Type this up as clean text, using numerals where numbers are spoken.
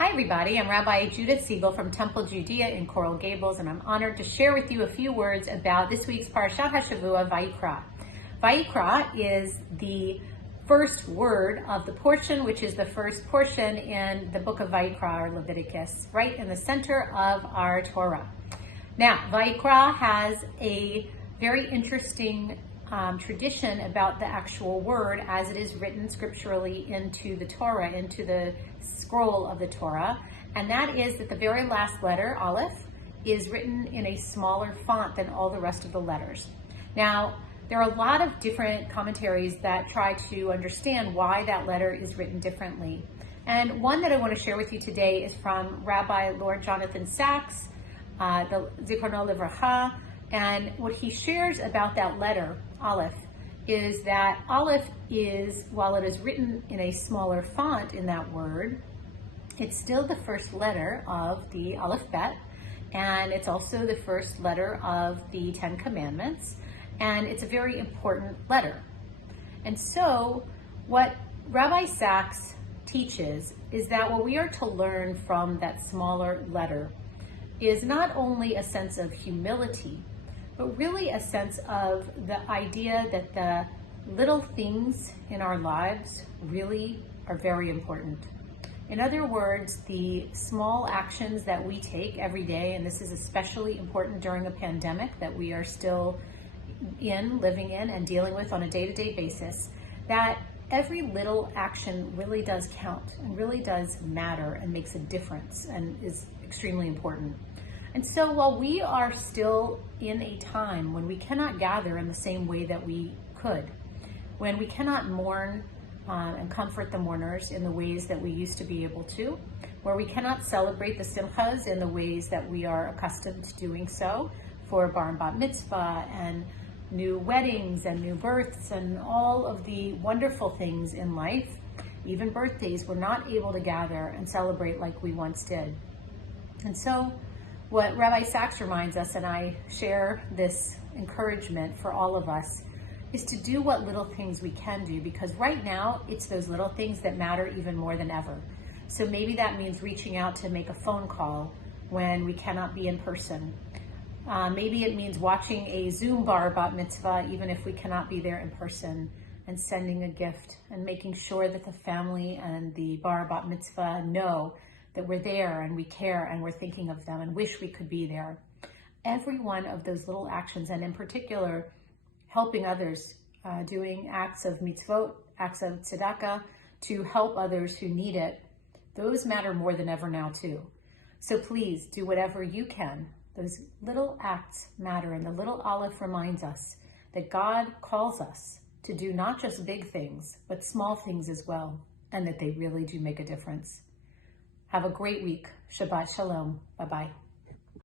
Hi everybody, I'm Rabbi Judith Siegal from Temple Judea in Coral Gables, and I'm honored to share with you a few words about this week's Parashat Hashavua, Vayikra. Vayikra is the first word of the portion, which is the first portion in the book of Vayikra or Leviticus, right in the center of our Torah. Now, Vayikra has a very interesting tradition about the actual word as it is written scripturally into the Torah, into the scroll of the Torah, and that is that the very last letter, Aleph, is written in a smaller font than all the rest of the letters. Now, there are a lot of different commentaries that try to understand why that letter is written differently. And one that I want to share with you today is from Rabbi Lord Jonathan Sacks, the Zikrono Livracha, and what he shares about that letter, Aleph, is that Aleph is, while it is written in a smaller font in that word, it's still the first letter of the Aleph Bet, and it's also the first letter of the Ten Commandments, and it's a very important letter. And so what Rabbi Sacks teaches is that what we are to learn from that smaller letter is not only a sense of humility, but really a sense of the idea that the little things in our lives really are very important. In other words, the small actions that we take every day, and this is especially important during a pandemic that we are still living in and dealing with on a day-to-day basis, that every little action really does count and really does matter and makes a difference and is extremely important. And so while we are still in a time when we cannot gather in the same way that we could, when we cannot mourn and comfort the mourners in the ways that we used to be able to, where we cannot celebrate the simchas in the ways that we are accustomed to doing so for bar and bat mitzvah and new weddings and new births and all of the wonderful things in life, even birthdays, we're not able to gather and celebrate like we once did. And so what Rabbi Sacks reminds us, and I share this encouragement for all of us, is to do what little things we can do, because right now it's those little things that matter even more than ever. So maybe that means reaching out to make a phone call when we cannot be in person. Maybe it means watching a Zoom bar bat mitzvah even if we cannot be there in person, and sending a gift and making sure that the family and the bar bat mitzvah know that we're there and we care and we're thinking of them and wish we could be there. Every one of those little actions, and in particular, helping others, doing acts of mitzvot, acts of tzedakah to help others who need it, those matter more than ever now too. So please do whatever you can. Those little acts matter, and the little Aleph reminds us that God calls us to do not just big things, but small things as well, and that they really do make a difference. Have a great week. Shabbat Shalom. Bye-bye.